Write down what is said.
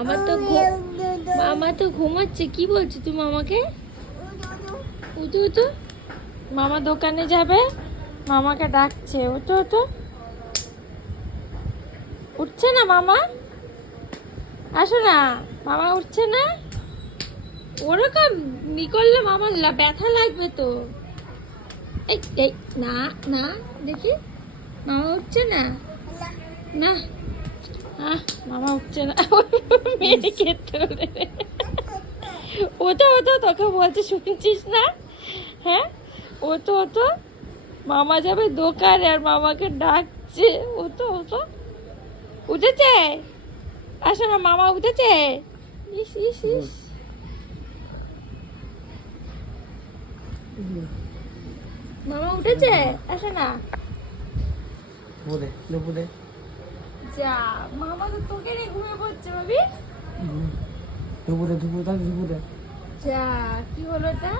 মামা তো ঘুমাচ্ছে। কি বলছো তুমি মামাকে? উঠো উঠো, মামা দোকানে যাবে, মামাকে ডাকছে। উঠো উঠো। উঠছে না মামা? আসো না, মামা উঠছে না। ওরকম করলে মামার ব্যথা লাগবে তো। এই এই না না, দেখি মামা উঠছে না। না, মামা উঠছে না। মেরে খেতে হবে। ওঠো ওঠো, তোকে বলছে শুনছিস না? হ্যাঁ, ওঠো ওঠো, মামা যাবে দোকানে আর মামাকে ডাকছে। ওঠো ওঠো। উঠেছে? আসো না, মামা উঠেছে। ইস ইস ইস, মামা উঠেছে। আসো না। যা, মামা তো তোকে নিয়ে ঘুমিয়ে পড়ছে ভাবি। যা, কি হলো এটা?